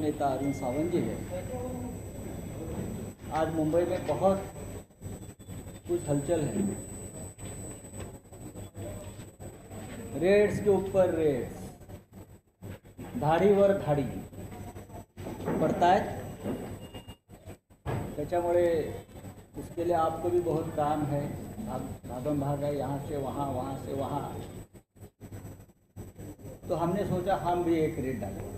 नेता अरुण सावंत जी है। आज मुंबई में बहुत कुछ हलचल है। रेड्स के ऊपर रेड्स, धाडीवर धाडी पड़तायत। त्याच्यामुळे उसके लिए आपको भी बहुत काम है, भागम भाग है, यहाँ से वहाँ, वहाँ से वहाँ। तो हमने सोचा हम भी एक रेड डालें।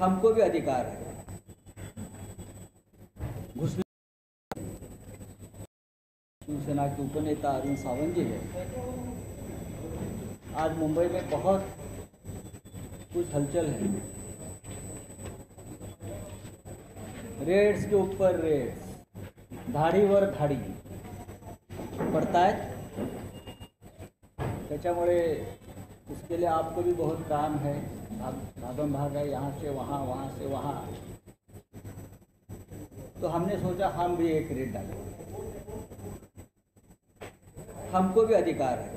हमको भी अधिकार है घुसने। शिवसेना के उपनेता अरुण सावंत जी है। आज मुंबई में बहुत कुछ हलचल है। रेड्स के ऊपर रेड्स, धाडीवर धाडी पड़तायत। त्याच्यामुळे उसके लिए आपको भी बहुत काम है, भागम भाग है, यहाँ से वहाँ, वहाँ से वहाँ। तो हमने सोचा हम भी एक रेड डालें। हमको भी अधिकार है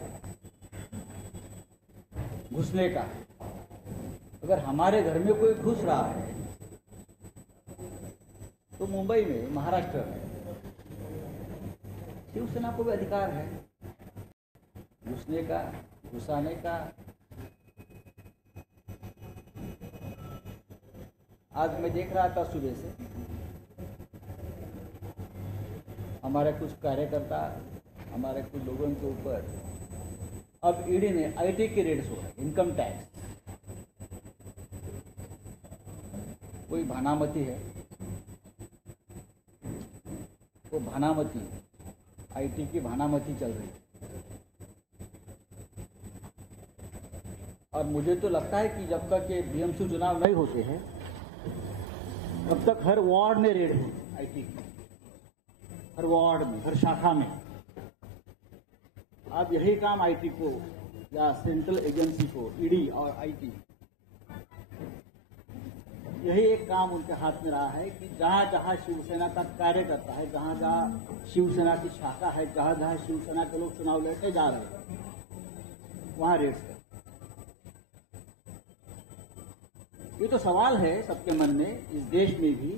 घुसने का। अगर हमारे घर में कोई घुस रहा है तो मुंबई में, महाराष्ट्र में शिवसेना को भी अधिकार है घुसने का, घुसाने का। आज मैं देख रहा था सुबह से हमारे कुछ कार्यकर्ता, हमारे कुछ लोगों के ऊपर अब ईडी ने आईटी के रेड्स हो रहे, इनकम टैक्स। कोई भानामती है, वो भानामती, आईटी की भानामती चल रही है। और मुझे तो लगता है कि जब तक ये बीएमसी चुनाव नहीं होते हैं तब तक हर वार्ड में रेड हो आईटी की, हर वार्ड में, हर शाखा में। अब यही काम आईटी को या सेंट्रल एजेंसी को, ईडी और आईटी, यही एक काम उनके हाथ में रहा है कि जहां जहां शिवसेना का कार्य करता है, जहां जहां शिवसेना की शाखा है, जहां जहां शिवसेना के लोग चुनाव लड़ने जा रहे हैं वहां रेड्स कर। ये तो सवाल है सबके मन में, इस देश में भी,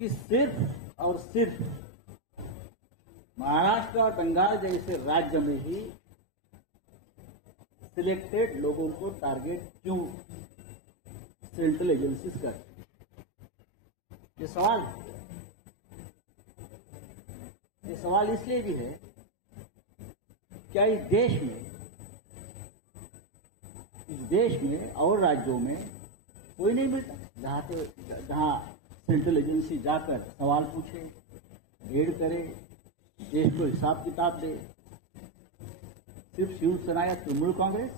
कि सिर्फ और सिर्फ महाराष्ट्र और बंगाल जैसे राज्य में ही सिलेक्टेड लोगों को टारगेट क्यों सेंट्रल एजेंसीज कर, ये सवाल है। ये सवाल इसलिए भी है क्या इस देश में और राज्यों में कोई नहीं मिलता जहां सेंट्रल एजेंसी जाकर सवाल पूछे, रेड करे, देश को हिसाब किताब दे। सिर्फ शिवसेना या तृणमूल कांग्रेस?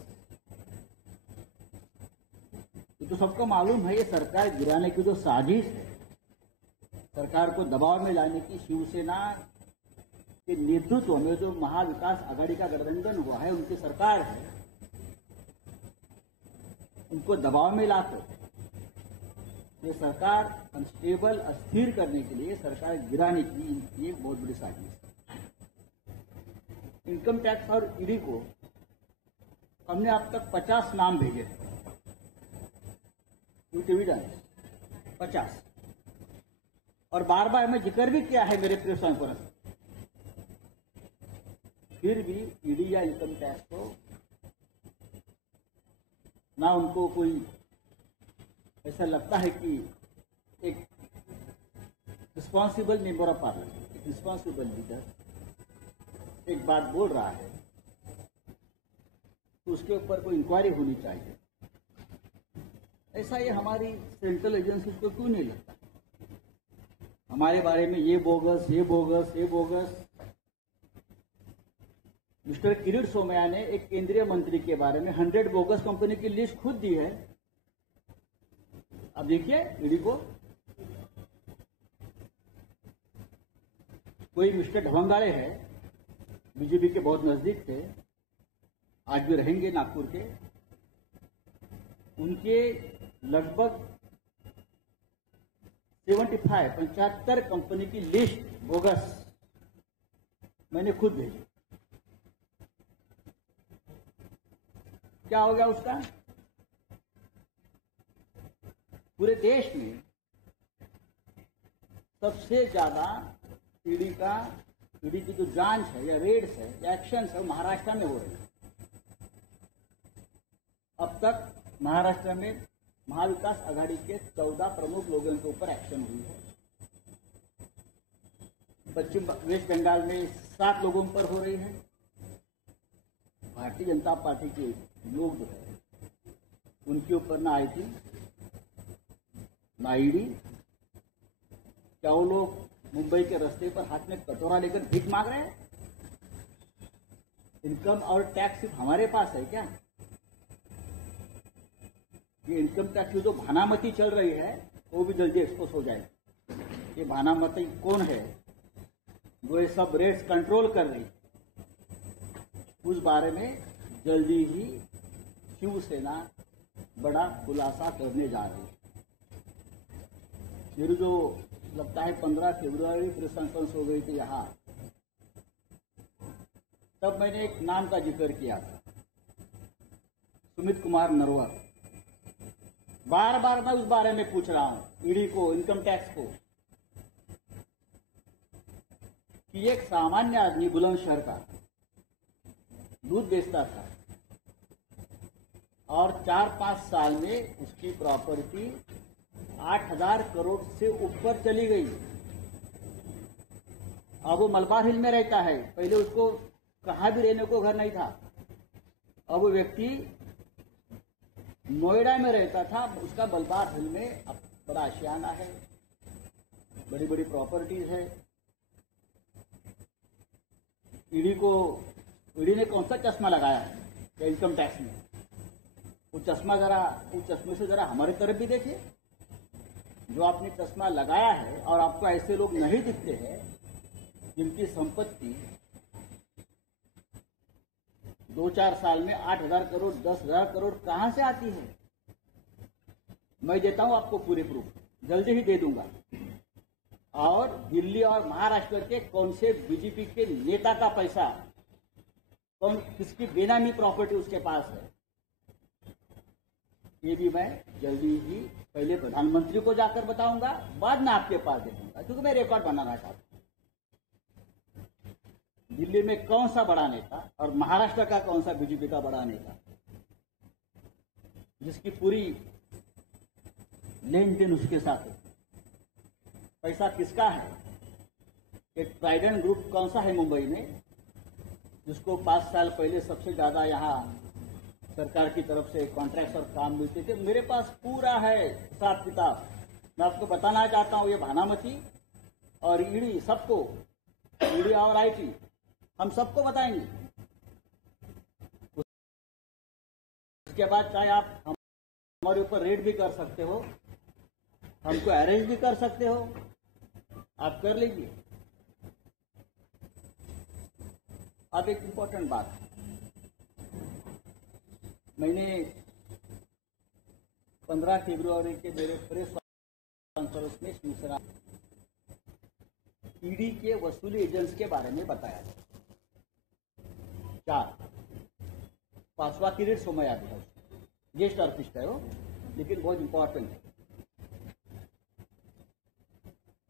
ये तो सबको मालूम है, ये सरकार गिराने की जो साजिश है, सरकार को दबाव में लाने की। शिवसेना के नेतृत्व में जो महाविकास आघाड़ी का गठबंधन हुआ है, उनकी सरकार है, उनको दबाव में लाकर ये सरकार अनस्टेबल, अस्थिर करने के लिए, सरकार गिराने की इनकी एक बहुत बड़ी साजिश है। इनकम टैक्स और ईडी को हमने अब तक 50 नाम भेजे विथ एविडेंस, 50। और बार बार मैं जिक्र भी किया है मेरे प्रेस कॉन्फ्रेंस में। फिर भी ईडी या इनकम टैक्स को ना उनको कोई ऐसा लगता है कि एक रिस्पॉन्सिबल मेंबर ऑफ पार्लियामेंट, एक रिस्पॉन्सिबल लीडर एक बात बोल रहा है तो उसके ऊपर कोई इंक्वायरी होनी चाहिए। ऐसा ये हमारी सेंट्रल एजेंसी को क्यों नहीं लगता? हमारे बारे में ये बोगस, ये बोगस, ये बोगस। मिस्टर किरीट सोमैया ने एक केंद्रीय मंत्री के बारे में 100 बोगस कंपनी की लिस्ट खुद दी है। अब देखिए ईडी को कोई मिस्टर ढवंगाड़े है, बीजेपी के बहुत नजदीक थे, आज भी रहेंगे नागपुर के। उनके लगभग 75 कंपनी की लिस्ट बोगस मैंने खुद भेजी। क्या हो गया उसका? पूरे देश में सबसे ज्यादा ईडी की जो जांच है या रेड्स है या एक्शन है वो महाराष्ट्र में हो रही है। अब तक महाराष्ट्र में महाविकास आघाड़ी के 14 प्रमुख लोगों के ऊपर एक्शन हुई है। पश्चिम वेस्ट बंगाल में 7 लोगों पर हो रही है। भारतीय जनता पार्टी के लोग जो है उनके ऊपर ना आईटी ना ईडी। क्या वो लोग मुंबई के रास्ते पर हाथ में कटोरा लेकर भीख मांग रहे हैं? इनकम और टैक्स सिर्फ हमारे पास है क्या? ये इनकम टैक्स की जो भानामती चल रही है वो भी जल्दी एक्सपोज हो जाएगी। ये भानामती कौन है वो ये सब रेट्स कंट्रोल कर रही है, उस बारे में जल्दी ही शिवसेना बड़ा खुलासा करने जा रही है। फिर जो लगता है 15 फरवरी प्रेस कॉन्फ्रेंस हो गई थी यहां, तब मैंने एक नाम का जिक्र किया था, सुमित कुमार नरवर। बार बार मैं उस बारे में पूछ रहा हूं ईडी को, इनकम टैक्स को, कि एक सामान्य आदमी बुलंदशहर का दूध बेचता था और 4-5 साल में उसकी प्रॉपर्टी 8,000 करोड़ से ऊपर चली गई। अब वो मलबार हिल में रहता है, पहले उसको कहां भी रहने को घर नहीं था। अब वो व्यक्ति नोएडा में रहता था, उसका मलबार हिल में अब बड़ा आशियाना है, बड़ी बड़ी प्रॉपर्टीज है। ईडी ने कौन सा चश्मा लगाया है इनकम टैक्स में? वो चश्मे से जरा हमारी तरफ भी देखिए। जो आपने चश्मा लगाया है और आपको ऐसे लोग नहीं दिखते हैं जिनकी संपत्ति 2-4 साल में 8,000 करोड़ 10,000 करोड़ कहां से आती है? मैं देता हूं आपको पूरे प्रूफ, जल्दी ही दे दूंगा। और दिल्ली और महाराष्ट्र के कौन से बीजेपी के नेता का पैसा, कौन किसकी बेनामी प्रॉपर्टी उसके पास है, ये भी मैं जल्दी ही पहले प्रधानमंत्री को जाकर बताऊंगा, बाद में आपके पास दे दूंगा, क्योंकि मैं रिकॉर्ड बनाना चाहता हूं। दिल्ली में कौन सा बड़ा नेता और महाराष्ट्र का कौन सा बीजेपी का बड़ा नेता जिसकी पूरी लेन देन उसके साथ है, पैसा किसका है? एक ट्राइडेंट ग्रुप कौन सा है मुंबई में जिसको 5 साल पहले सबसे ज्यादा यहां सरकार की तरफ से कॉन्ट्रैक्ट और काम मिलते थे? मेरे पास पूरा है हिसाब किताब। मैं आपको बताना चाहता हूं, ये भानामती और ईडी सबको, ईडी और आईटी हम सबको बताएंगे। उसके बाद चाहे आप हमारे ऊपर रेड भी कर सकते हो, हमको अरेंज भी कर सकते हो, आप कर लीजिए। अब एक इंपॉर्टेंट बात, मैंने 15 फरवरी के मेरे प्रेस कॉन्फ्रेंस में शिवसेना ईडी के वसूली एजेंट्स के बारे में बताया। 4 5वां किरीट सोमया है, गेस्ट आर्टिस्ट है वो, लेकिन बहुत इंपॉर्टेंट है।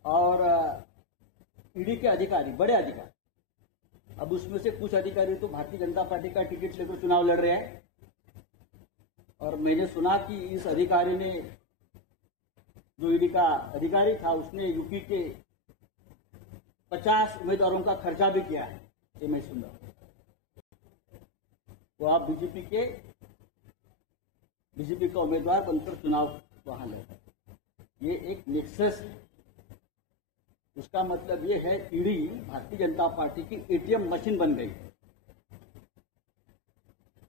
और ईडी के अधिकारी, बड़े अधिकारी, अब उसमें से कुछ अधिकारी तो भारतीय जनता पार्टी का टिकट लेकर चुनाव लड़ रहे हैं। और मैंने सुना कि इस अधिकारी ने, जो ईडी का अधिकारी था, उसने यूपी के 50 उम्मीदवारों का खर्चा भी किया है, ये मैं सुन रहा हूं। वो आप बीजेपी का उम्मीदवार बनकर चुनाव वहां लड़ रहे, ये एक नेक्सस है। उसका मतलब ये है ईडी भारतीय जनता पार्टी की एटीएम मशीन बन गई।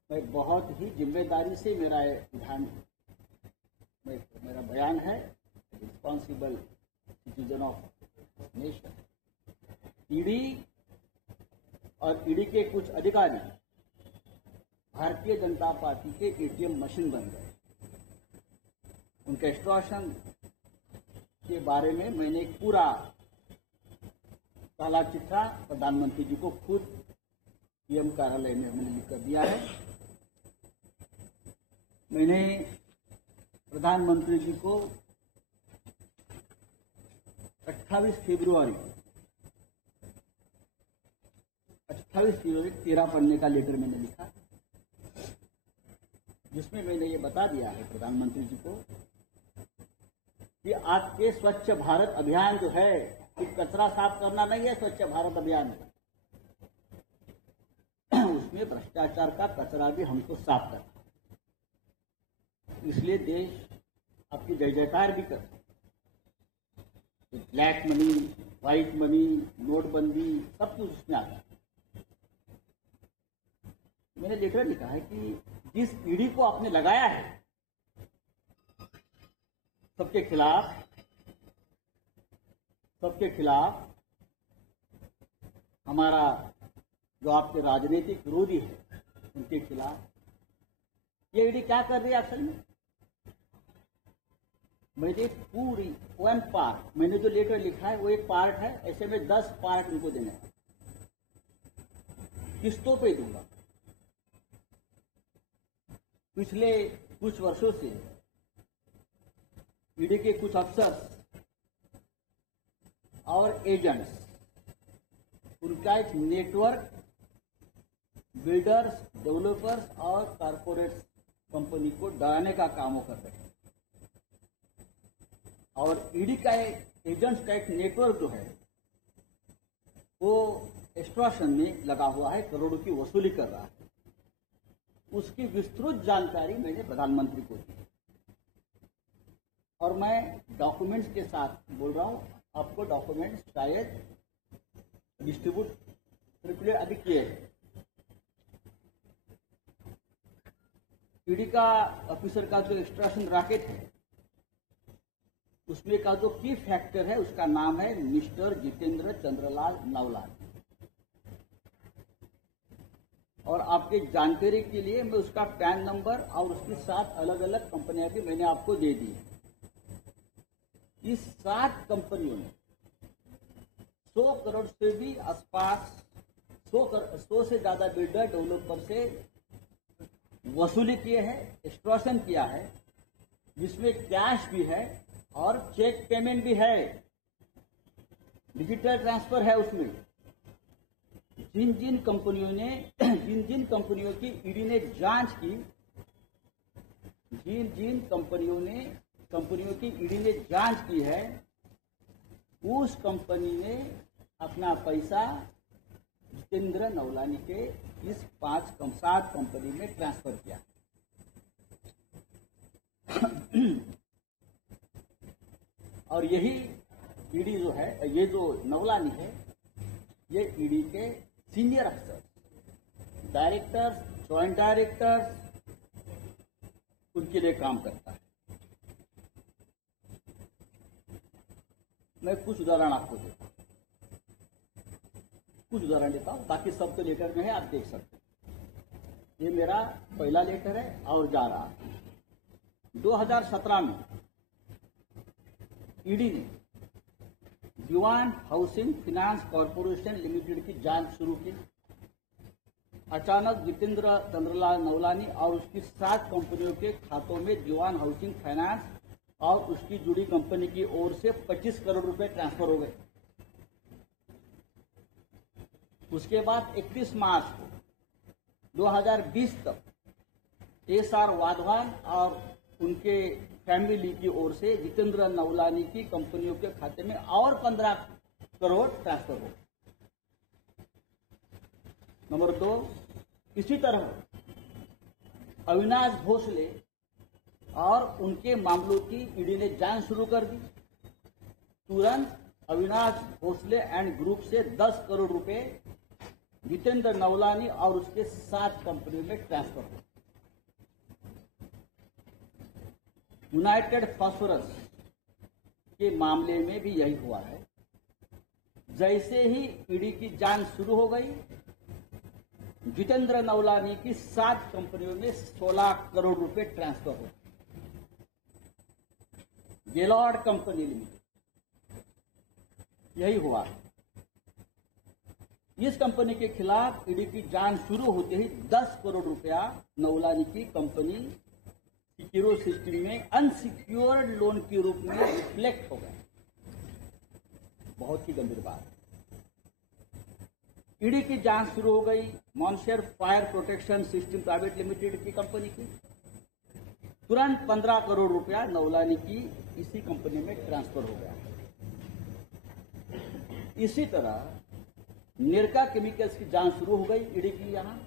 मैं बहुत ही जिम्मेदारी से मेरा बयान है, responsible citizen of nation. ED और ईडी के कुछ अधिकारी भारतीय जनता पार्टी के एटीएम मशीन बन गए। उनके एक्सटॉर्शन के बारे में मैंने एक पूरा काला चिट्ठा प्रधानमंत्री जी को खुद पीएम कार्यालय में मैंने लिख कर दिया है। मैंने प्रधानमंत्री जी को 28 फरवरी 13 पन्ने का लेटर मैंने लिखा, जिसमें मैंने ये बता दिया है प्रधानमंत्री जी को कि आपके स्वच्छ भारत अभियान जो है, सिर्फ कचरा साफ करना नहीं है स्वच्छ भारत अभियान, उसमें भ्रष्टाचार का कचरा भी हमको साफ करना। इसलिए देश आपकी जय जयकार भी करता है। ब्लैक मनी, व्हाइट मनी, नोटबंदी, सब कुछ उसमें आता है। मैंने लेटर लिखा है कि जिस ईडी को आपने लगाया है सबके खिलाफ हमारा जो आपके राजनीतिक विरोधी है उनके खिलाफ ये ईडी क्या कर रही है असल में। मैंने पूरी वन पार्ट, मैंने जो लेटर लिखा है वो एक पार्ट है, ऐसे में 10 पार्ट उनको देने हैं, किस्तों पे दूंगा। पिछले कुछ वर्षों से ईडी के कुछ अफसर्स और एजेंट्स, उनका एक नेटवर्क बिल्डर्स, डेवलपर्स और कारपोरेट कंपनी को डराने का काम वो कर रहे हैं। और ईडी का एजेंट्स का एक नेटवर्क जो है वो एक्सट्रॉशन में लगा हुआ है, करोड़ों की वसूली कर रहा है। उसकी विस्तृत जानकारी मैंने प्रधानमंत्री को दी और मैं डॉक्यूमेंट्स के साथ बोल रहा हूं। आपको डॉक्यूमेंट्स शायद सर्कुलेट अभी किए हैं। ईडी का ऑफिसर का जो एक्सट्रैक्शन रैकेट है उसमें का जो की फैक्टर है उसका नाम है मिस्टर जितेंद्र चंद्रलाल नवलानी। और आपके जानकारी के लिए मैं उसका पैन नंबर और उसकी 7 अलग अलग कंपनियां भी मैंने आपको दे दी है। इस 7 कंपनियों ने 100 करोड़ से भी आसपास 100 से ज्यादा बिल्डर डेवलपर से वसूली किए हैं, एक्सट्रॉशन किया है, जिसमें कैश भी है और चेक पेमेंट भी है, डिजिटल ट्रांसफर है उसमें। जिन जिन कंपनियों की ईडी ने जांच की, जिन कंपनियों की ईडी ने जांच की है, उस कंपनी ने अपना पैसा जितेंद्र नवलानी के इस 7 कंपनी में ट्रांसफर किया। और यही ईडी जो है, ये जो नवलानी है, ये ईडी के सीनियर अफसर, डायरेक्टर्स, जॉइंट डायरेक्टर्स, उनके लिए काम करता है। मैं कुछ उदाहरण आपको देता हूं, बाकी सब तो लेटर में है, आप देख सकते हैं। ये मेरा पहला लेटर है और जा रहा है। 2017 में ईडी ने दीवान हाउसिंग फाइनेंस कॉर्पोरेशन लिमिटेड की जांच शुरू की। अचानक जितेंद्र चंद्रलाल नवलानी और उसकी 7 कंपनियों के खातों में दीवान हाउसिंग फाइनेंस और उसकी जुड़ी कंपनी की ओर से 25 करोड़ रुपए ट्रांसफर हो गए। उसके बाद 31 मार्च को 2020 तक एसआर वाधवान और उनके फैमिली की ओर से जितेंद्र नवलानी की कंपनियों के खाते में और 15 करोड़ ट्रांसफर हो। नंबर 2, इसी तरह अविनाश भोसले और उनके मामलों की ईडी ने जांच शुरू कर दी। तुरंत अविनाश भोसले एंड ग्रुप से 10 करोड़ रुपए जितेंद्र नवलानी और उसके 7 कंपनियों में ट्रांसफर हो। यूनाइटेड फास्फोरस के मामले में भी यही हुआ है। जैसे ही ईडी की जांच शुरू हो गई, जितेंद्र नवलानी की 7 कंपनियों में 16 करोड़ रुपए ट्रांसफर हो। गेलॉर्ड कंपनी लिमिटेड, यही हुआ। इस कंपनी के खिलाफ ईडी की जांच शुरू होते ही 10 करोड़ रुपया नवलानी की कंपनी सिक्योर सिस्टम में अनसिक्योर्ड लोन के रूप में रिफ्लेक्ट हो गए। बहुत ही गंभीर बात है। ईडी की जांच शुरू हो गई मॉन्शर fire protection system private limited की कंपनी की। तुरंत 15 करोड़ रुपया नौलानी की इसी कंपनी में ट्रांसफर हो गया। इसी तरह निरका केमिकल्स की जांच शुरू हो गई ईडी की यहां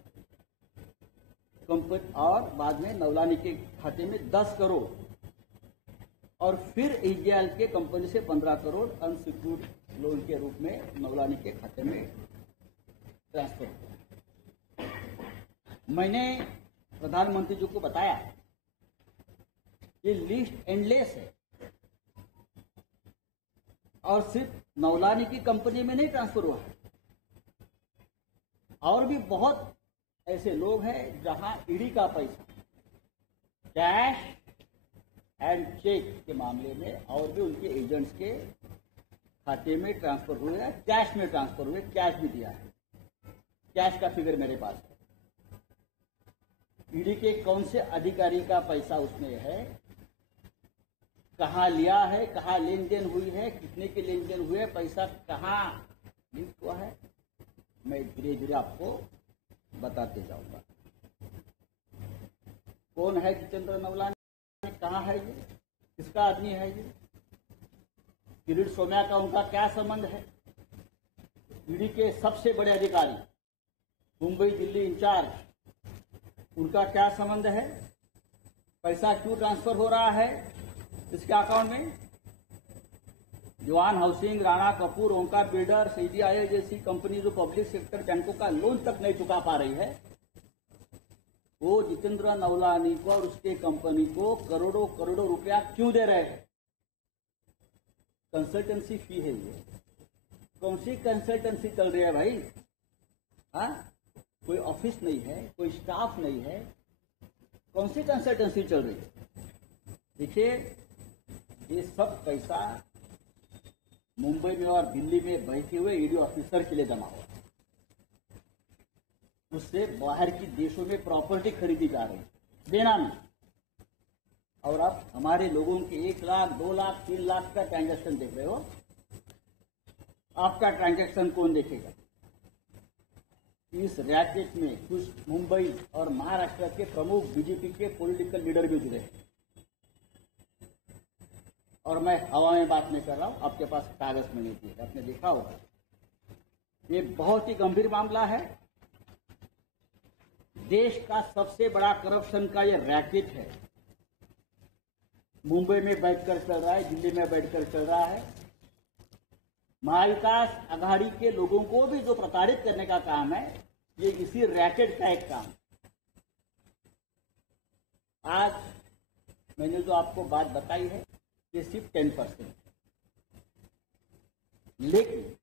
कंपनी, और बाद में नौलानी के खाते में 10 करोड़ और फिर एजीएल के कंपनी से 15 करोड़ अनसिक्योर्ड लोन के रूप में नौलानी के खाते में ट्रांसफर हुआ। मैंने प्रधानमंत्री जी को बताया ये लिस्ट एंडलेस है और सिर्फ नौलानी की कंपनी में नहीं ट्रांसफर हुआ है, और भी बहुत ऐसे लोग हैं जहां ईडी का पैसा कैश एंड चेक के मामले में और भी उनके एजेंट्स के खाते में ट्रांसफर हुए हैं, कैश में ट्रांसफर हुए, कैश भी दिया है। कैश का फिगर मेरे पास है। ईडी के कौन से अधिकारी का पैसा उसमें है, कहां लिया है, कहां लेन देन हुई है, कितने के लेन देन हुए, पैसा कहां लिंक हुआ है, मैं धीरे धीरे आपको बताते जाऊंगा। कौन है जितेंद्र नवलानी, कहां है ये, किसका आदमी है ये, किरीट सोमैया का उनका क्या संबंध है। ईडी के सबसे बड़े अधिकारी मुंबई दिल्ली इंचार्ज, उनका क्या संबंध है, पैसा क्यों ट्रांसफर हो रहा है इसके अकाउंट में। जवान हाउसिंग, राणा कपूर, ओंकार बिल्डर, सीडीआई जैसी कंपनी जो पब्लिक सेक्टर बैंकों का लोन तक नहीं चुका पा रही है, वो जितेंद्र नवलानी को और उसके कंपनी को करोड़ों करोड़ों रुपया क्यों दे रहे हैं। कंसल्टेंसी फी है ये। कौन सी कंसल्टेंसी चल रही है भाई? हाँ, कोई ऑफिस नहीं है, कोई स्टाफ नहीं है, कौन सी कंसल्टेंसी चल रही है। देखिए, ये सब पैसा मुंबई में और दिल्ली में बैठे हुए ईडी ऑफिसर के लिए जमा हुआ, उससे बाहर की देशों में प्रॉपर्टी खरीदी जा रही है, देना नहीं। और आप हमारे लोगों के 1 लाख, 2 लाख, 3 लाख का ट्रांजैक्शन देख रहे हो, आपका ट्रांजैक्शन कौन देखेगा। इस रैकेट में कुछ मुंबई और महाराष्ट्र के प्रमुख बीजेपी के पॉलिटिकल लीडर भी जुड़े हैं, और मैं हवा में बात नहीं कर रहा हूं, आपके पास कागज में नहीं दिए, आपने देखा होगा। ये बहुत ही गंभीर मामला है। देश का सबसे बड़ा करप्शन का ये रैकेट है, मुंबई में बैठकर चल रहा है, दिल्ली में बैठकर चल रहा है। महाविकास आघाड़ी के लोगों को भी जो प्रताड़ित करने का काम है, ये इसी रैकेट का एक काम। आज मैंने जो आपको बात बताई है ये सिर्फ 10%, लेकिन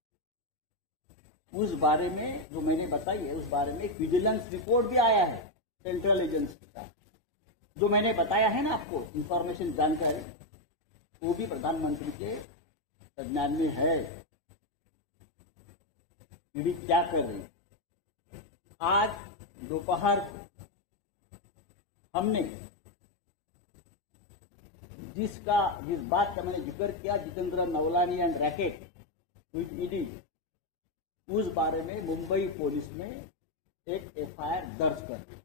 उस बारे में जो मैंने बताई है उस बारे में एक विजिलेंस रिपोर्ट भी आया है सेंट्रल एजेंसी का, जो मैंने बताया है ना आपको, इंफॉर्मेशन जानकारी, वो भी प्रधानमंत्री के संज्ञान में है। ईडी क्या कर रही है। आज दोपहर को हमने जिस बात का मैंने जिक्र किया, Jitendra Navlani and racket with ED, उस बारे में मुंबई पुलिस ने एक एफआईआर दर्ज कर दी,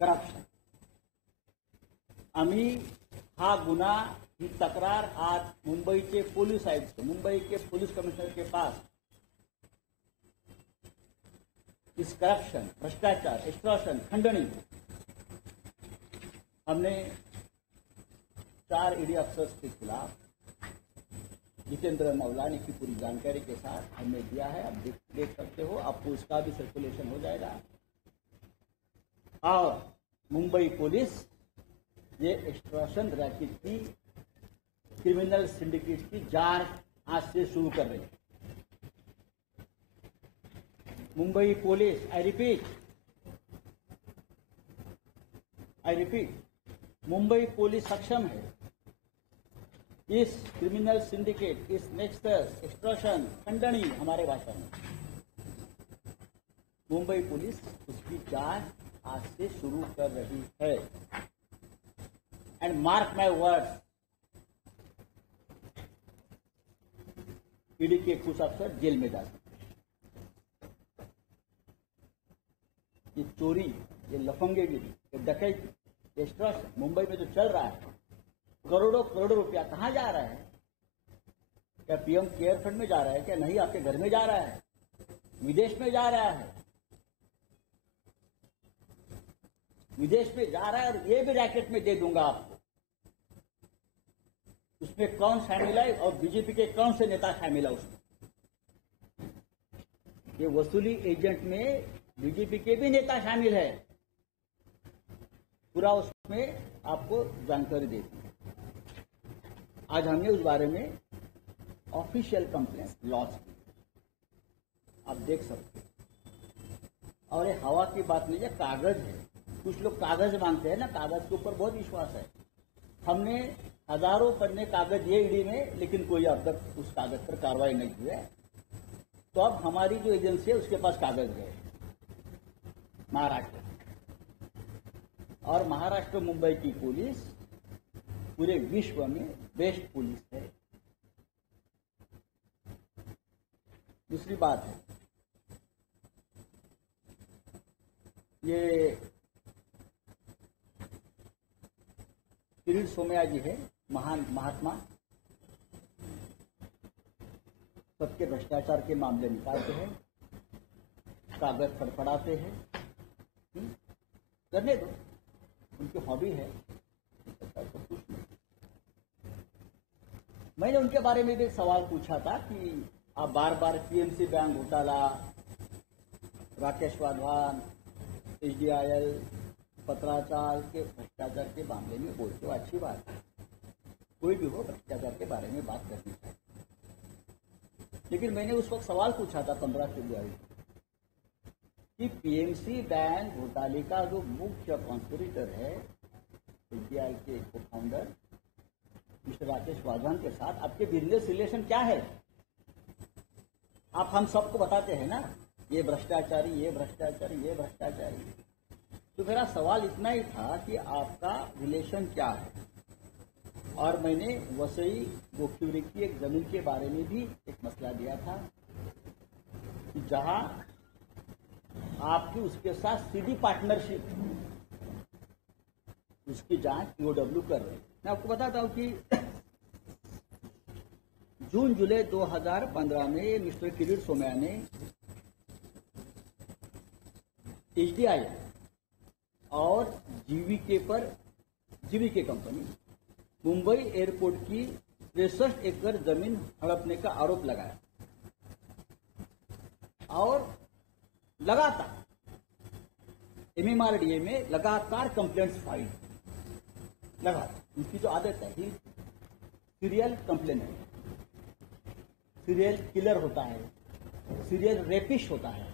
करप्शन। आम्ही हा गुन्हा, ही तक्रार आज मुंबईचे पोलीस आयुक्त, मुंबई के पुलिस कमिश्नर के पास इस करप्शन, भ्रष्टाचार, एक्सटॉर्शन, खंडनी, हमने 4 ईडी अफसर्स के खिलाफ जितेंद्र नवलानी की पूरी जानकारी के साथ हमने दिया है। आप देख सकते हो, आपको उसका भी सर्कुलेशन हो जाएगा। और मुंबई पुलिस ये एक्सटॉर्शन रैकेट की, क्रिमिनल सिंडिकेट की जांच आज से शुरू कर रही है। Mumbai police, I repeat, Mumbai police सक्षम है इस क्रिमिनल सिंडिकेट, इस नेक्सस, एक्सटॉर्शन, खंडनी हमारे भाषा में, मुंबई पुलिस उसकी जांच आज से शुरू कर रही है। मार्क माय वर्ड्स, ईडी के कुछ अफसर जेल में जा सकते हैं। ये चोरी, ये लफंगेगिरी, ये डकैती, ये ट्रस्ट मुंबई में जो चल रहा है, करोड़ों करोड़ों रुपया कहां जा रहा है? क्या पीएम केयर फंड में जा रहा है? क्या नहीं, आपके घर में जा रहा है, विदेश में जा रहा है, विदेश में जा रहा है। और ये भी रैकेट में दे दूंगा आपको, उसमें कौन शामिल है और बीजेपी के कौन से नेता शामिल है उसमें। ये वसूली एजेंट में बीजेपी के भी नेता शामिल है, पूरा उसमें आपको जानकारी देती है। आज हमने उस बारे में ऑफिशियल कंप्लेंट लॉन्च की, आप देख सकते हैं। और ये हवा की बात नहीं है, कागज है। कुछ लोग कागज मांगते हैं ना, कागज के ऊपर बहुत विश्वास है। हमने हजारों पन्ने कागज दिए ईडी में, लेकिन कोई अब तक उस कागज पर कार्रवाई नहीं हुई है। तो अब हमारी जो एजेंसी है उसके पास कागज गए महाराष्ट्र, और महाराष्ट्र मुंबई की पुलिस पूरे विश्व में बेस्ट पुलिस है। दूसरी बात है, ये किरीट सोमैया जी है, महान महात्मा, सबके भ्रष्टाचार के मामले निकालते हैं, कागज फड़फड़ाते हैं। करने दो, उनकी हॉबी है, तो कुछ नहीं। मैंने उनके बारे में भी एक सवाल पूछा था कि आप बार बार पीएमसी बैंक घोटाला, राकेश वाधवान, एचडीआईएल, पत्राचार के भ्रष्टाचार के मामले में बोलते हो, अच्छी बात है, कोई भी हो भ्रष्टाचार के बारे में बात करनी चाहिए। लेकिन मैंने उस वक्त सवाल पूछा था 15 फरवरी कि पीएमसी बैंक घोटाले का जो मुख्य कॉन्स्पिरेटर है एचडीआईएल के को फाउंडर मिस्टर राकेश वाधवान के साथ आपके बिजनेस रिलेशन क्या है? आप हम सबको बताते हैं ना, ये भ्रष्टाचारी, ये भ्रष्टाचारी, ये भ्रष्टाचारी। तो मेरा सवाल इतना ही था कि आपका रिलेशन क्या है। और मैंने वसई गोखीवरे की एक जमीन के बारे में भी एक मसला दिया था, जहां आपकी उसके साथ सीधी पार्टनरशिप, उसकी जांच पीओडब्ल्यू कर रहे हैं। मैं आपको बताता हूं कि जून जुलाई 2015 में मिस्टर किरीट सोमैया ने एचडीआईएल और जीवीके कंपनी मुंबई एयरपोर्ट की 63 एकड़ जमीन हड़पने का आरोप लगाया, और लगातार एमएमआरडीए में लगातार कंप्लेंट्स फाइल, लगातार। उनकी जो आदत है ही सीरियल कंप्लेनेंट, सीरियल किलर होता है, सीरियल रेपिस्ट होता है,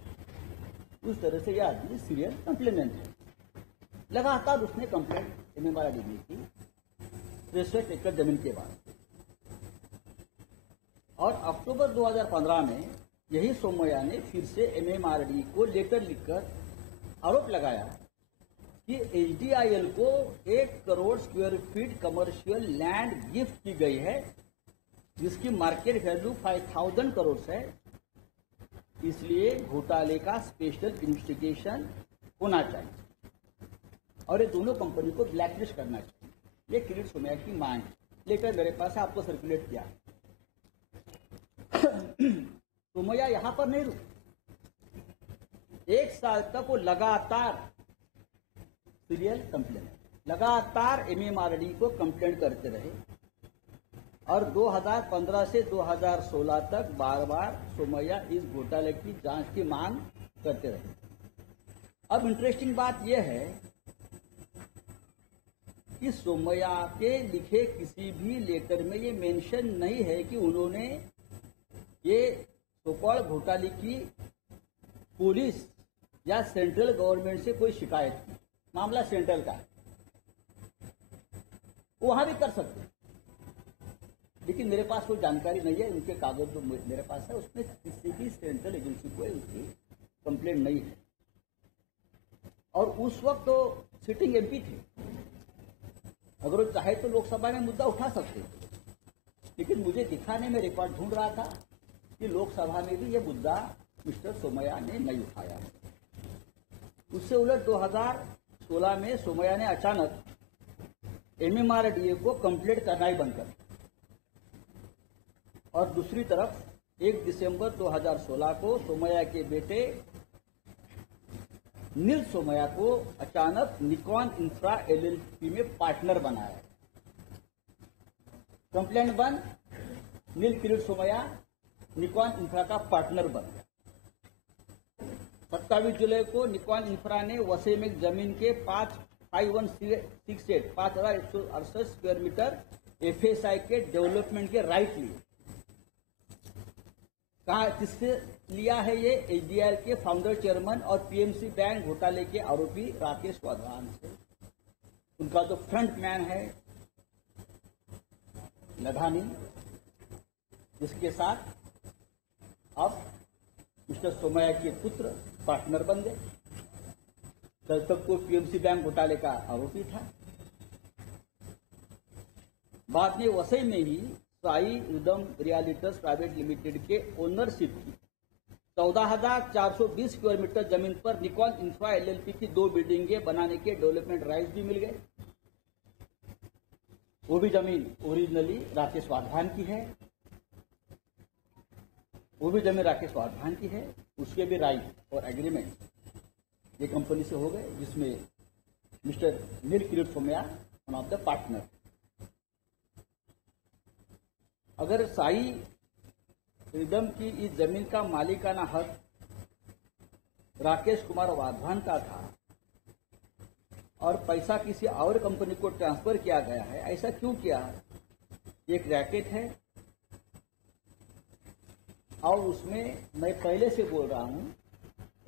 उस तरह से यह आदमी सीरियल कंप्लेनेंट है। लगातार उसने कंप्लेंट एमएमआरडीए में की 63 एकड़ जमीन के बाद। और अक्टूबर 2015 में यही सोमैया ने फिर से एमएमआरडीए को लेटर लिखकर आरोप लगाया कि एचडीआईएल को 1 crore square feet commercial land gift की गई है, जिसकी मार्केट वैल्यू 5000 करोड़ है। इसलिए घोटाले का स्पेशल इन्वेस्टिगेशन होना चाहिए और ये दोनों कंपनी को ब्लैकलिस्ट करना चाहिए। ये किरीट सोमैया की मांग है, लेकर मेरे पास आपको सर्कुलेट किया। सोमैया यहां पर नहीं रुके, 1 साल तक वो लगातार सीरियल कंप्लेंट, लगातार एमएमआरडीए को कंप्लेंट करते रहे, और 2015 से 2016 तक बार बार सोमैया इस घोटाले की जांच की मांग करते रहे। अब इंटरेस्टिंग बात यह है कि सोमैया के लिखे किसी भी लेटर में ये मेंशन नहीं है कि उन्होंने ये सोकॉल्ड घोटाले की पुलिस या सेंट्रल गवर्नमेंट से कोई शिकायत की। मामला सेंट्रल का है, वो वहां भी कर सकते हैं, लेकिन मेरे पास कोई जानकारी नहीं है। उनके कागज जो मेरे पास है उसमें किसी भी सेंट्रल एजेंसी को उसकी कंप्लेंट नहीं है। और उस वक्त तो सिटिंग एमपी थे, अगर वो चाहे तो लोकसभा में मुद्दा उठा सकते थे, लेकिन मुझे दिखाने में रिकॉर्ड ढूंढ रहा था कि लोकसभा में भी ये मुद्दा मिस्टर सोमैया ने नहीं उठाया। उससे उलट 2016 में सोमैया ने अचानक MMRDA को कंप्लीट करना ही बंद कर दिया और दूसरी तरफ 1 दिसंबर 2016 को सोमैया के बेटे नील सोमैया को अचानक निकॉन इंफ्रा LLP में पार्टनर बनाया। कंप्लेंट बंद, नील किरीट सोमैया निकॉन इंफ्रा का पार्टनर बन गया। 27 जुलाई को निकॉन इंफ्रा ने वसई में जमीन के 5,168 स्क्वायर मीटर FSI के डेवलपमेंट के राइट लिए। कहा किससे लिया है ये? HDL के फाउंडर चेयरमैन और PMC बैंक घोटाले के आरोपी राकेश वाधवान से। उनका जो फ्रंट मैन है लधानी, जिसके साथ अब मिस्टर सोमैया के पुत्र पार्टनर बन गए। तब तक को PMC बैंक घोटाले का आरोपी था। बाद में वसई में ही Sai rhythm realtors private limited के ओनरशिप की 14,420 स्क्वायर मीटर जमीन पर निकॉन इंफ्रा LLP की 2 बिल्डिंगें बनाने के डेवलपमेंट राइट्स भी मिल गए। वो भी जमीन ओरिजिनली राकेश वाधवान की है, उसके भी राइट और एग्रीमेंट ये कंपनी से हो गए, जिसमें mister Neel Kirit Somaiya one of the partner. अगर साई रिदम की इस जमीन का मालिकाना हक राकेश कुमार वाधवान का था और पैसा किसी और कंपनी को ट्रांसफर किया गया है, ऐसा क्यों किया? एक रैकेट है और उसमें मैं पहले से बोल रहा हूं,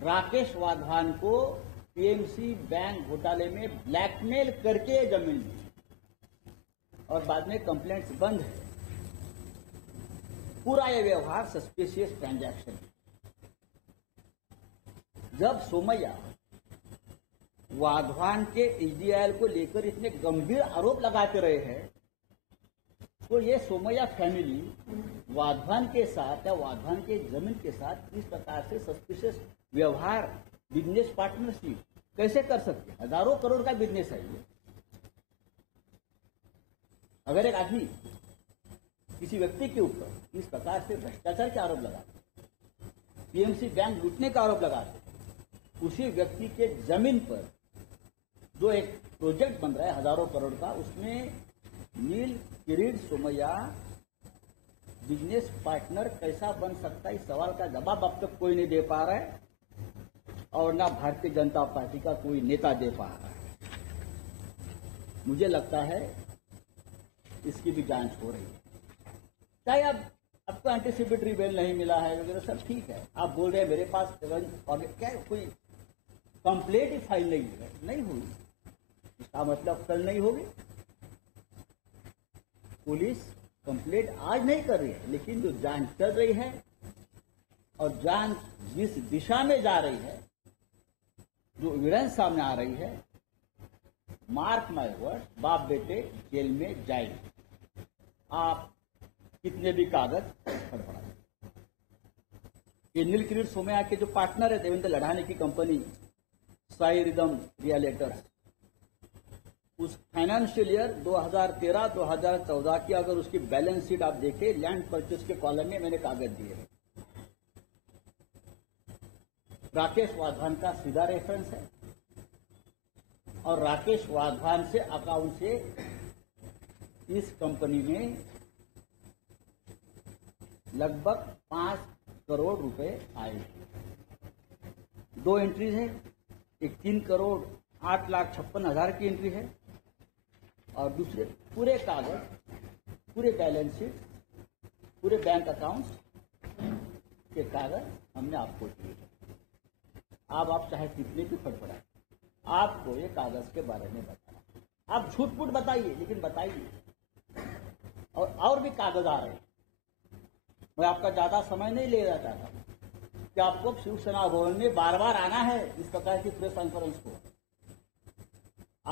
राकेश वाधवान को PMC बैंक घोटाले में ब्लैकमेल करके जमीन दी और बाद में कंप्लेंट्स बंद है। पूरा यह व्यवहार सस्पिशियस ट्रांजैक्शन। जब सोमैया वाधवान के HDL को लेकर इतने गंभीर आरोप लगाते रहे हैं, तो ये सोमैया फैमिली वाधवान के साथ या वाधवान के जमीन के साथ इस प्रकार से सस्पिशियस व्यवहार, बिजनेस पार्टनरशिप कैसे कर सकते? हजारों करोड़ का बिजनेस है ये। अगर एक आदमी किसी व्यक्ति के ऊपर इस प्रकार से भ्रष्टाचार के आरोप लगाते, PMC बैंक लूटने का आरोप लगाते, उसी व्यक्ति के जमीन पर जो एक प्रोजेक्ट बन रहा है हजारों करोड़ का, उसमें नील किरीट सोमैया बिजनेस पार्टनर कैसा बन सकता है? इस सवाल का जवाब अब तक कोई नहीं दे पा रहा है और ना भारतीय जनता पार्टी का कोई नेता दे पा रहा है। मुझे लगता है इसकी भी जांच हो रही है। चाहे आपको एंटीसिपेटरी बेल नहीं मिला है वगैरह सब ठीक है, आप बोल रहे हैं मेरे पास क्या कोई कंप्लेंट ही फाइल नहीं हुई, इसका मतलब कल नहीं होगी। पुलिस कंप्लेंट आज नहीं कर रही है, लेकिन जो जांच चल रही है और जांच जिस दिशा में जा रही है, जो एविडेंस सामने आ रही है, मार्क माय वर्ड, बाप बेटे जेल में जाएंगे। आप कितने भी कागज फड़फड़ाएं। ये नील किरीट सोमैया के जो पार्टनर है देवेंद्र लढ़ाने की कंपनी साई रिदम रियल्टर्स, उस फाइनेंशियल ईयर 2013-2014 की अगर उसकी बैलेंस शीट आप देखें, लैंड परचेज के कॉलम में मैंने कागज दिए हैं। राकेश वाधवान का सीधा रेफरेंस है और राकेश वाधवान से अकाउंट से इस कंपनी में लगभग 5 करोड़ रुपए आए। 2 एंट्रीज है, एक 3 करोड़ 8,56,000 की एंट्री है और दूसरे पूरे कागज, पूरे बैलेंस शीट, पूरे बैंक अकाउंट्स के कागज हमने आपको दिए। आप चाहे कितने भी फटफड़ाए, आपको ये कागज के बारे में बताना। आप झूठ मूठ बताइए, लेकिन बताइए। और भी कागज आ रहे हैं। मैं आपका ज्यादा समय नहीं ले रहा चाहता कि आपको शिवसेना भवन में बार बार आना है इस प्रकार की प्रेस कॉन्फ्रेंस को।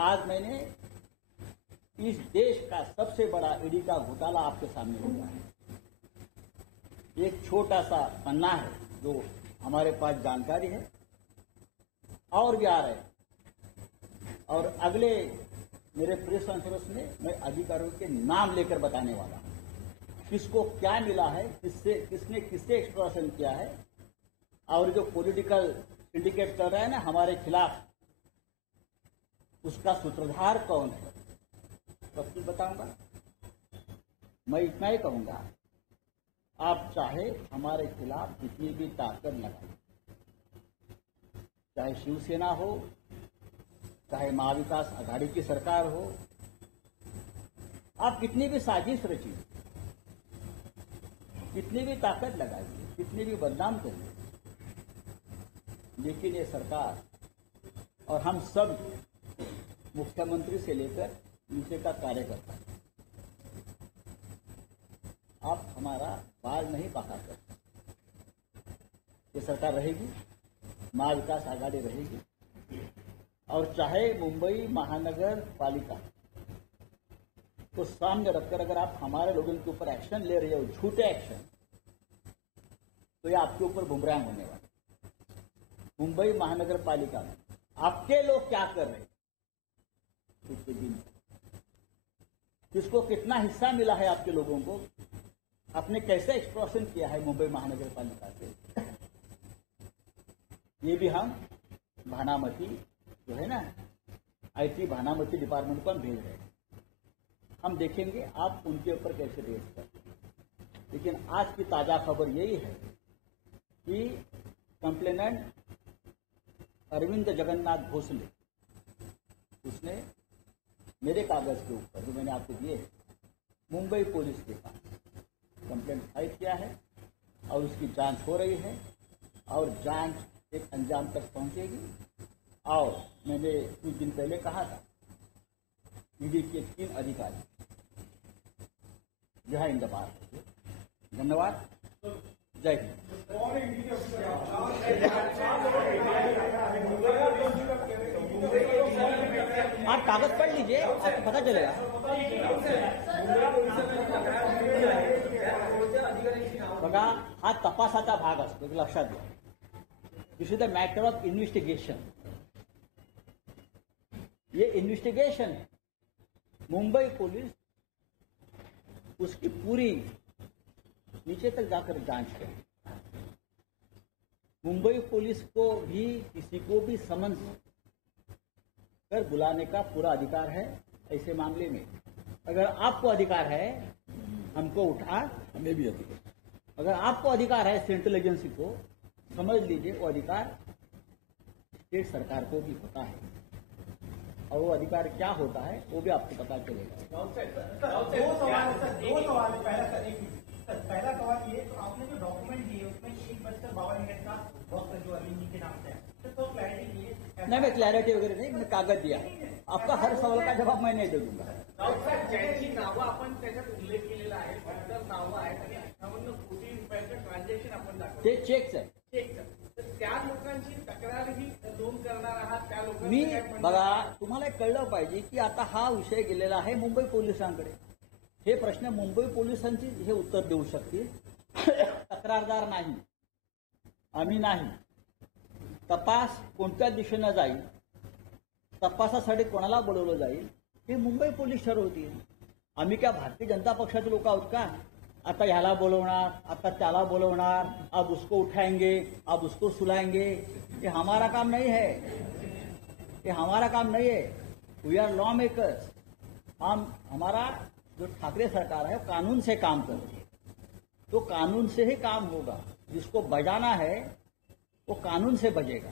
आज मैंने इस देश का सबसे बड़ा ईडी का घोटाला आपके सामने हुआ है। एक छोटा सा पन्ना है जो हमारे पास जानकारी है, और भी आ रहे हैं। और अगले मेरे प्रेस कॉन्फ्रेंस में मैं अधिकारियों के नाम लेकर बताने वाला हूं, किसको क्या मिला है, किसने किससे एक्सट्रॉशन किया है, और जो पॉलिटिकल सिंडिकेट कर रहा है ना हमारे खिलाफ, उसका सूत्रधार कौन है, सब कुछ बताऊंगा। मैं इतना ही कहूंगा, आप चाहे हमारे खिलाफ जितनी भी ताकत लगाए, चाहे शिवसेना हो, चाहे महाविकास आघाड़ी की सरकार हो, आप कितनी भी साजिश रचिए, कितनी भी ताकत लगाइए, कितनी भी बदनाम करिए, लेकिन ये सरकार और हम सब मुख्यमंत्री से लेकर नीचे का कार्यकर्ता, आप हमारा बाल नहीं पका सकते। ये सरकार रहेगी, महाविकास आघाड़ी रहेगी, और चाहे मुंबई महानगर पालिका को सामने रखकर अगर आप हमारे लोगों के ऊपर एक्शन ले रहे हो, झूठे एक्शन, तो ये आपके ऊपर बुमरांग होने वाला। मुंबई महानगर पालिका में आपके लोग क्या कर रहे हैं, उसके दिन किसको कितना हिस्सा मिला है, आपके लोगों को आपने कैसे एक्सट्रॉशन किया है मुंबई महानगर पालिका से, ये भी हम भानामती जो है ना, IT भानामती डिपार्टमेंट को हम भेज रहे हैं। हम देखेंगे आप उनके ऊपर कैसे रेस करते हैं। लेकिन आज की ताजा खबर यही है कि कंप्लेनेंट अरविंद जगन्नाथ भोसले, उसने मेरे कागज के ऊपर जो मैंने आपको दिए मुंबई पुलिस के पास कंप्लेंट फाइल किया है, और उसकी जांच हो रही है, और जांच एक अंजाम तक पहुंचेगी। और मैंने कुछ दिन पहले कहा था, ईडी के 3 अधिकारी यह इंतजार है। धन्यवाद, जय हिंद। आप कागज पढ़ लीजिए, आपको पता चलेगा। बघा, हा तपासाचा भाग असतो, लक्षात घ्या। This is the matter of investigation. ये इन्वेस्टिगेशन है। मुंबई पुलिस उसकी पूरी नीचे तक जाकर जांच करे। मुंबई पुलिस को भी किसी को भी समन कर बुलाने का पूरा अधिकार है। ऐसे मामले में अगर आपको अधिकार है हमको उठा, हमें भी अधिकार, अगर आपको अधिकार है सेंट्रल एजेंसी को, समझ लीजिए वो अधिकार स्टेट सरकार को भी होता है, और वो अधिकार क्या होता है वो भी आपको पता चलेगा। पहला सवाल ये, तो आपने जो डॉक्यूमेंट दिए उसमें 1:52 का वक्त जो अरविंद जी के नाम से है, तो क्लैरिटी दिए। नहीं, मैं क्लॅरिटी वगैरे नहीं, मैं कागद दिया। आपका हर सवाल का जवाब मैं नहीं दे दूंगा। ज्यांची नावं आपण त्याच्यात उल्लेख केलेला आहे, फक्त नावं आहेत आणि 58 कोटी रुपयाचं ट्रान्झॅक्शन आपण दाखवलं, ते चेक्स आहे। तर त्या लोकांची तक्रारही नोंद करणार आहात, त्या मी लोकांनी बघा, तुम्हाला कळलं पाहिजे की आता हा विषय गेलेला आहे मुंबई पोलिसांकडे। हे प्रश्न मुंबई पोलिसांची हे उत्तर देऊ शकतील, तक्रारदार नाही, आम्ही नाही। तपास कोणत्या दिशेनं जाईल, तपासासाठी कोणाला बोलवलं जाईल, हे मुंबई पोलीस ठरवतील। आम्ही क्या भारतीय जनता पक्षाचे लोक आहोत का? आता ह्याला बोलवणार, आता त्याला बोलवणार, अब उसको उठाएंगे, अब उसको सुलाएंगे, ये हमारा काम नहीं है, ये हमारा काम नहीं है। We are law makers. हम हमारा जो ठाकरे सरकार है कानून से काम करती है, तो कानून से ही काम होगा। जिसको बजाना है वो कानून से बजेगा।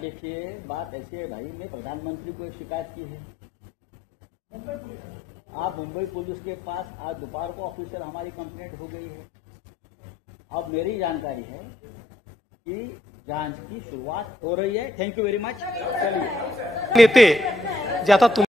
देखिए बात ऐसी है भाई, मैं प्रधानमंत्री को एक शिकायत की है। आप मुंबई पुलिस के पास आज दोपहर को ऑफिसर हमारी कंप्लेंट हो गई है। अब मेरी जानकारी है कि जांच की शुरुआत हो रही है। Thank you very much. चलिए नेते जे आता